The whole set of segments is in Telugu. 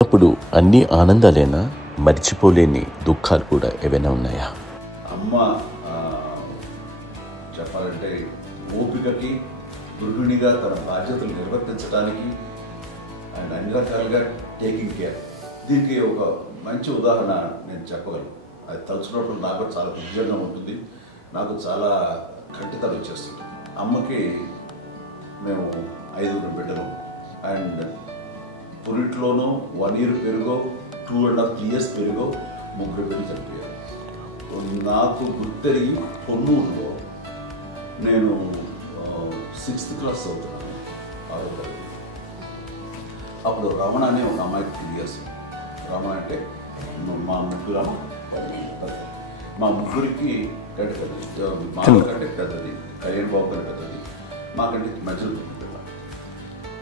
అప్పుడు అన్ని ఆనందాలేనా, మర్చిపోలేని దుఃఖాలు కూడా ఏవైనా ఉన్నాయా? అమ్మ చెప్పాలంటే ఓపికకి, గృహిణిగా తన బాధ్యతలు నిర్వర్తించడానికి అండ్ అన్ని రకాలుగా టేకింగ్ కేర్, దీనికి ఒక మంచి ఉదాహరణ నేను చెప్పగలను. అది తలుచుకున్నప్పుడు నాకు చాలా ఉద్యోగంగా ఉంటుంది, నాకు చాలా ఖండితలు వచ్చేస్తుంది. అమ్మకి మేము 5 బిడ్డలు అండ్ పురిట్లోనూ 1 year పెరుగో 2.5 years పెరుగో 3 బిడ్డలు చనిపోయారు. నాకు గుర్తెరిగి పొన్నూరులో నేను 6th class చదువుతున్నాను, 6వ తరగతి. అప్పుడు రమణ అనే ఒక అమ్మాయికి 3 years. రమణ అంటే మా ముగ్గురు మా ముగ్గురికి కంటే పెద్దది, మా కంటే పెద్దది, కళ్యాణ్ బాబు కంటే పెద్దది, మాకంటే మధ్యలో పిల్ల.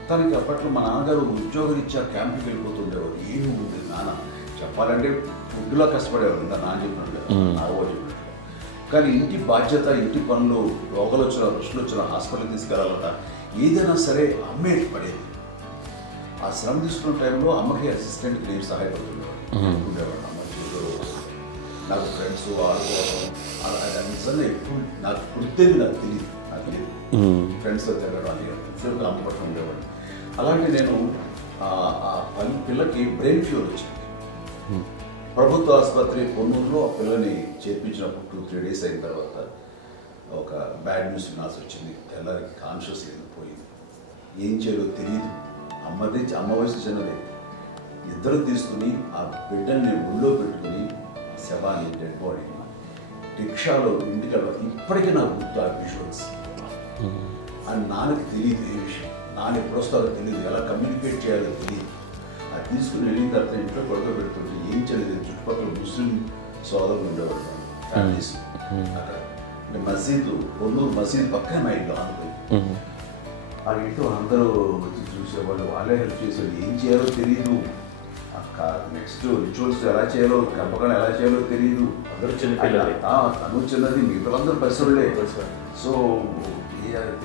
తనకి అప్పట్లో మా నాన్నగారు ఉద్యోగం ఇచ్చా క్యాంప్కి వెళ్ళిపోతుండేవారు. ఏమి ఉంది నాన్న చెప్పాలంటే ఫుడ్లో కష్టపడేవారు, ఇంకా నాన్న చెప్పినట్టు నాగో చెప్పినట్టు. కానీ ఇంటి బాధ్యత, ఇంటి పనులు, రోగాలు వచ్చినా రుషులు వచ్చినా హాస్పిటల్కి తీసుకెళ్ళాలట, ఏదైనా సరే అమ్మే పడేది. ఆ శ్రమ తీసుకున్న టైంలో అమ్మకి అసిస్టెంట్కి నేను సహాయపడుతుండేవాడు ఉండేవాడు. అమ్మ నాకు ఫ్రెండ్స్ ఆడుకోవడం అలా నిజంగా ఎప్పుడు నాకు గుర్తేది, నాకు తెలియదు ఫ్రెండ్స్తో తిరగడం అని సేపు అమ్మ పట్టుకుని ఉండేవాడు. అలాంటి నేను ఆ పిల్లకి బ్రెయిన్ ఫ్యూర్ వచ్చింది. ప్రభుత్వ ఆసుపత్రి పొన్నూరులో ఆ పిల్లని చేర్పించినప్పుడు 2-3 days అయిన తర్వాత ఒక బ్యాడ్ న్యూస్ వినాల్సి వచ్చింది. తెల్లరికి కాన్షియస్ పోయింది, ఏం చేయాలో తెలియదు. అమ్మ వయసు చిన్నదే. ఇద్దరు తీసుకుని ఆ బిడ్డల్ని ఒళ్ళో పెట్టుకుని శవాన్ని, డెడ్ బాడీ రిక్షాలో ఇంటికి వెళ్ళాలి. ఇప్పటికీ నాకు గుర్తు ఆ విజువల్స్. అని నాన్నకి తెలియదు ఏ విషయం, నాన్న ఎప్పుడు వస్తారో తెలియదు, ఎలా కమ్యూనికేట్ చేయాలో తెలియదు. అది తీసుకుని వెళ్ళిన తర్వాత ఇంట్లో పడుకోబెడుతుంటే ఏం చేయలేదు. చుట్టుపక్కల ముస్లిం సోదరులు ఉండేవాళ్ళు, ఫ్యామిలీస్. అక్కడ మసీదు, పొన్నూరు మసీదు పక్కనే మా ఇంట్లో ఆనుకుంది. ఆ ఇంట్లో అందరూ వచ్చి చూసేవాళ్ళు, వాళ్ళే హెల్ప్ చేసేవాళ్ళు. ఏం చేయాలో తెలియదు, నెక్స్ట్ రిచువల్స్ ఎలా చేయాలో, కంపకం ఎలా చేయాలో తెలియదు. తను చిన్నది, మిగతాందరూ పసివాళ్ళే. సో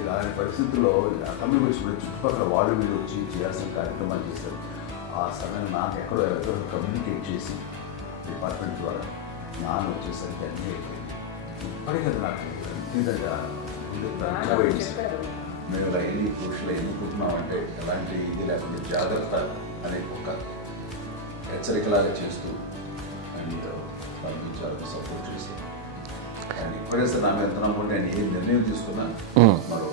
అలాంటి పరిస్థితుల్లో కమ్యూనికేషన్ చుట్టుపక్కల వాళ్ళు మీరు వచ్చి చేయాల్సిన కార్యక్రమాలు చేశారు. ఆ సమయం నాకు ఎక్కడో కమ్యూనికేట్ చేసి డిపార్ట్మెంట్ ద్వారా నాన్న వచ్చేసరికి అన్నీ అయిపోయింది. ఇప్పటికీ నాకు నిజంగా మేము ఇలా ఎన్ని పురుషులు ఎన్నుకుంటున్నామంటే ఎలాంటి ఇది లేకుండా జాగ్రత్త అనే ఒక హెచ్చరికలాగా చేస్తూ అండ్ వాళ్ళకి చాలా సపోర్ట్ చేసి అండ్ ఇప్పుడైతే నా మీద ఎంత నమ్ముకుంటే నేను ఏ నిర్ణయం తీసుకున్నా మరో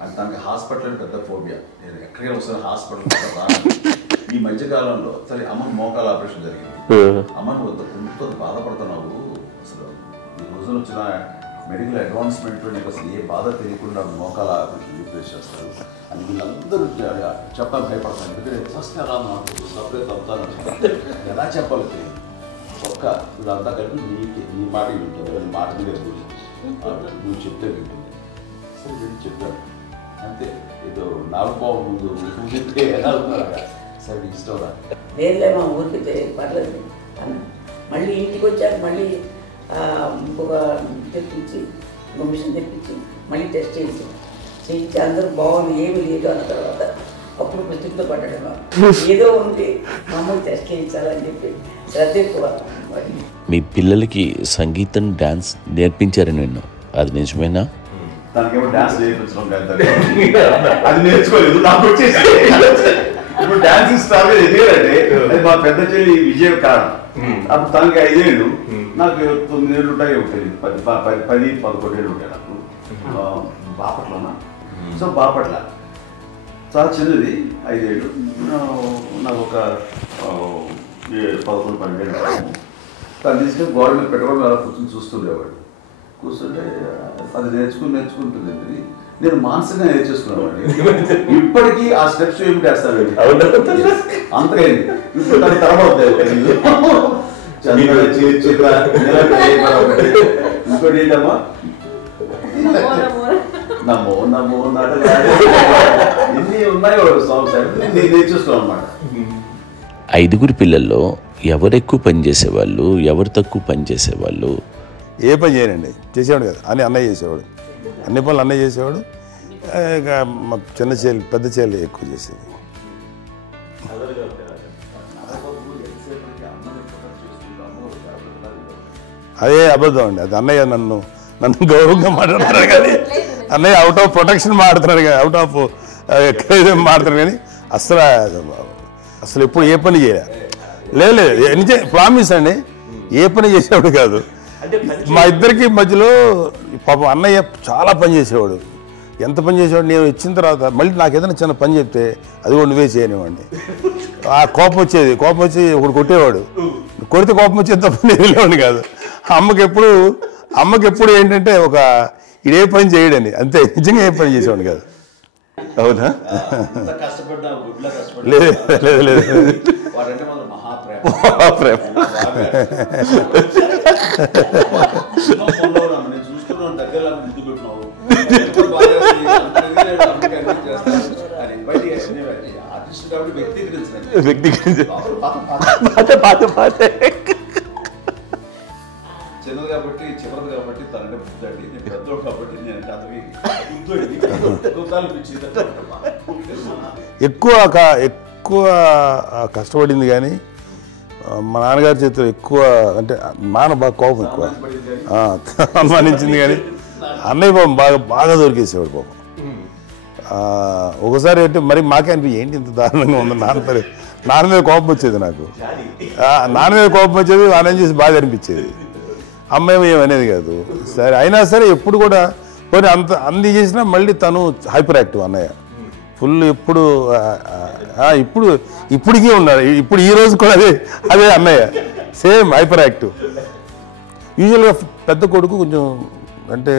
అండ్ తనకి హాస్పిటల్ పెద్ద ఫోబియా. నేను ఎక్కడికి వస్తాను హాస్పిటల్ రాను. ఈ మధ్యకాలంలో సరే అమ్మకి మోకాల ఆపరేషన్ జరిగింది. అమ్మను కొంత బాధపడుతున్నావు, అసలు ఈ రోజున వచ్చిన మెడికల్ అడ్వాన్స్మెంట్లో నీకు అసలు ఏ బాధ తెలియకుండా మోకాల ఆపరేషన్ రీప్లేస్ చేస్తారు అని వీళ్ళందరూ చెప్పాలి భయపడతాను. ఎందుకంటే ఫస్ట్ ఎలా సపరేట్ అవుతాను, ఎలా చెప్పాలి తెలియదు. ఒక్క ఇదంతా కలిపి నీ మాట వింటుంది, అది మాట మీద నువ్వు చెప్తే వింటుంది. సరే నేను చెప్పాను అంతే. ఏదో నాలుగు ముందు చెప్తే ఎలా అవుతున్నారా, సరే ఇష్టం రా లేదులే మా ఊరికి పర్లేదు అన్న. మళ్ళీ ఇంటికి వచ్చాక మళ్ళీ ఇంకొక తెప్పించి, ఇంకో మిషన్ తెప్పించి మళ్ళీ టెస్ట్ చేయించి అందరూ బాగుంది, ఏమి లేదు అన్న తర్వాత అప్పుడు పుస్తకంతో పడ్డాడు. ఏదో ఉంది మామూలు టెస్ట్ చేయించాలని చెప్పి శ్రద్ధ ఎక్కువ. మీ పిల్లలకి సంగీతం, డాన్స్ నేర్పించారని విన్నాం, అది నిజమేనా? తనకేమో డాన్స్ నేర్పించడం అది నేర్చుకోలేదు, నాకు వచ్చేసి ఇప్పుడు డాన్సింగ్ స్టార్ ఎదిగారంటే అది మా పెద్ద చెల్లి విజయం కారణం. అప్పుడు తనకి 5 ఏళ్ళు, నాకు 9 ఏళ్ళు ఉంటాయి, 10-11 ఏళ్ళు ఉంటాయి నాకు. బాపట్లనా, సో బాపట్ల చాలా చిన్నది, 5 ఏళ్ళు. నాకు ఒక 11-12 ఏళ్ళు. తను తీసుకొని గోడ మీద పెట్టుకోవడం అలా కూర్చొని చూస్తుండేవాడు. కూర్చుంటే అది నేర్చుకుంటుంది. నేను మానసికంగా నేర్చేసుకున్నామండి. ఇప్పటికీ ఆ స్టెప్స్ ఏమిటి వేస్తాను అంతకైంది. ఇప్పుడు దాని తర్వాత ఇంకోటి ఏంటమ్మా, నమ్మో నమ్మో ఎన్ని ఉన్నాయో సాంగ్స్ నేను నేర్చేస్తున్నాను అన్నమాట. 5 పిల్లల్లో ఎవరు ఎక్కువ పని చేసేవాళ్ళు, ఎవరు తక్కువ పని చేసేవాళ్ళు? ఏ పని చేయనండి, చేసేవాడు కదా అని అన్నయ్య చేసేవాడు, అన్ని పనులు అన్నయ్య చేసేవాడు. మా చిన్న చెల్లి, పెద్ద చెల్లి ఎక్కువ చేసేది. అదే అబద్ధం అండి. అది అన్నయ్య నన్ను గౌరవంగా మాట్లాడుతున్నాడు కానీ అన్నయ్య అవుట్ ఆఫ్ ప్రొటెక్షన్ మాట్లాడుతున్నాడు కానీ అవుట్ ఆఫ్ మాట్లాడుతున్నాడు కానీ అసలు ఎప్పుడు ఏ పని చేయలే. లేదు ప్రామిస్ అండి, ఏ పని చేసేవాడు కాదు. మా ఇద్దరికి మధ్యలో పాపం అన్నయ్య చాలా పని చేసేవాడు. ఎంత పని చేసేవాడు, నేను ఇచ్చిన తర్వాత మళ్ళీ నాకు ఏదైనా చిన్న పని చెప్తే అది కూడా నువ్వే చేయనివ్వండి. ఆ కోపం వచ్చి ఒకడు కొట్టేవాడు, కొడితే కోపం వచ్చేది తప్ప నేను వెళ్ళేవాడిని కాదు. అమ్మకి ఎప్పుడు ఏంటంటే ఇదే పని చేయడని, అంతే. నిజంగా ఏ పని చేసేవాడిని కాదు. అవునా? లేదు మహాప్రేమ. చిన్నది కాబట్టి చివరిది కాబట్టి తనంటే బుద్ధండి, నేను పెద్దోడు కాబట్టి నేను కథవి ఎక్కువ కష్టపడింది కానీ మా నాన్నగారి చేతిలో ఎక్కువ అంటే నాన్న బాగా కోపం ఎక్కువ అనుమానించింది కానీ అన్నయ్య పాపం బాగా దొరికేసేవాడు పాపం. ఒకసారి అంటే మరి మాకే అనిపి ఏంటి ఇంత దారుణంగా ఉంది నాన్న మీద కోపం వచ్చేది నాకు. నాన్న మీద కోపం వచ్చేది, ఆనందం చేసి బాగా అనిపించేది. అమ్మాయి ఏమనేది కాదు. సరే అయినా సరే ఎప్పుడు కూడా పోనీ అంది చేసినా మళ్ళీ తను హైపర్ యాక్టివ్ అన్నయ్య ఫుల్. ఇప్పటికీ ఉన్నారు. ఇప్పుడు ఈ రోజు కూడా అదే అన్నయ్య సేమ్ హైపర్ యాక్టివ్. యూజువల్గా పెద్ద కొడుకు కొంచెం అంటే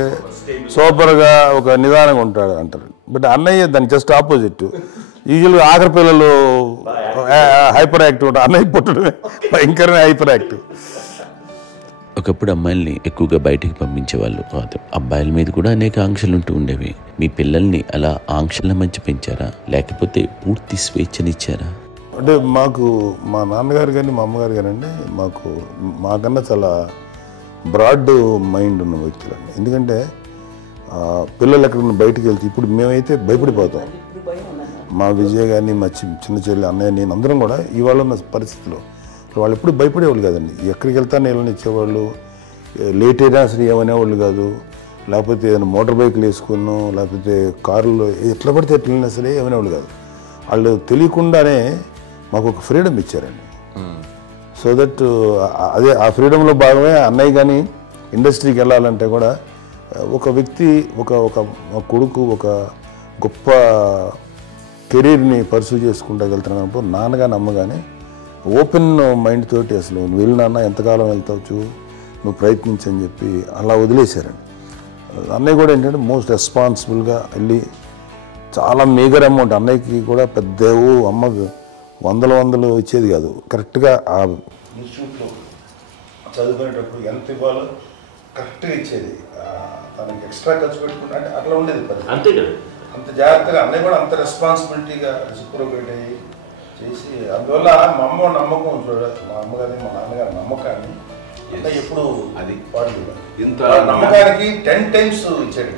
సూపర్గా ఒక నిదానంగా ఉంటాడు అంటారు. బట్ అన్నయ్య దాని జస్ట్ ఆపోజిట్. యూజువల్గా ఆఖరి పిల్లలు హైపర్ యాక్టివ్ ఉంటారు, అన్నయ్య పుట్టడమే భయంకరమైన హైపర్ యాక్టివ్. ఒకప్పుడు అమ్మాయిల్ని ఎక్కువగా బయటికి పంపించేవాళ్ళు కాదు, అబ్బాయిల మీద కూడా అనేక ఆంక్షలు ఉంటూ ఉండేవి. మీ పిల్లల్ని అలా ఆంక్షల మధ్య పెంచారా, లేకపోతే పూర్తి స్వేచ్ఛనిచ్చారా? అంటే మాకు మా నాన్నగారు కానీ మా అమ్మగారు కానీ మాకన్నా చాలా బ్రాడ్ మైండ్ ఉన్న వ్యక్తులండి. ఎందుకంటే పిల్లలు ఎక్కడన్నా బయటకు వెళ్తే ఇప్పుడు మేమైతే భయపడిపోతాం. మా విజయ్ కానీ మా చిన్న చెల్లి అన్నయ్య నేను అందరం కూడా ఇవాళ ఉన్న పరిస్థితిలో వాళ్ళు ఎప్పుడు భయపడేవాళ్ళు కాదండి. ఎక్కడికి వెళ్తాను వెళ్ళనిచ్చేవాళ్ళు, లేట్ అయినా అసలు ఏమనేవాళ్ళు కాదు. లేకపోతే ఏదైనా మోటార్ బైక్లు వేసుకున్నాం, లేకపోతే కారులో ఎట్లా పడితే ఎట్లా వెళ్ళినా సరే ఏమనేవాళ్ళు కాదు. వాళ్ళు తెలియకుండానే మాకు ఒక ఫ్రీడమ్ ఇచ్చారండి. సో దట్ అదే ఆ ఫ్రీడంలో భాగమే అన్నయ్య కానీ ఇండస్ట్రీకి వెళ్ళాలంటే కూడా ఒక వ్యక్తి ఒక కొడుకు ఒక గొప్ప కెరీర్ని పర్సూ చేసుకుంటూ వెళ్తున్నప్పుడు నాన్నగాని అమ్మగానే ఓపెన్ మైండ్ తోటి అసలు నువ్వు వెళ్ళినా ఎంతకాలం వెళ్తావు, నువ్వు ప్రయత్నించని చెప్పి అలా వదిలేశారండి. అన్నయ్య కూడా ఏంటంటే మోస్ట్ రెస్పాన్సిబుల్గా వెళ్ళి చాలా మేగర్ అమౌంట్ అన్నయ్యకి కూడా పెద్ద అమ్మకు వందలు ఇచ్చేది కాదు. కరెక్ట్గా ఆ ఇన్స్టిట్యూట్లో చదువుకునేటప్పుడు ఎంత ఇవ్వాలో కరెక్ట్గా ఇచ్చేది. తనకి ఎక్స్ట్రా ఖర్చు పెట్టుకుంటే అంటే అట్లా ఉండేది అంతే కదా. అంత జాగ్రత్తగా అన్నయ్య కూడా అంత రెస్పాన్సిబిలిటీగా రెసిప్రోకేట్ అయ్యి చేసి అందువల్ల మా అమ్మ నమ్మకం మా అమ్మగారి మా నాన్నగారి నమ్మకాన్ని అన్నయ్య ఎప్పుడు అది వాడు ఇంత నమ్మకానికి 10 times ఇచ్చాడు.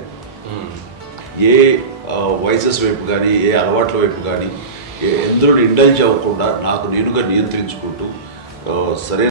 ఏ వయసెస్ వైపు కానీ ఏ అలవాట్ల వైపు కానీ ఎందులో ఇండల్జ్ అవ్వకుండా నాకు నేనుగా నియంత్రించుకుంటూ సరైన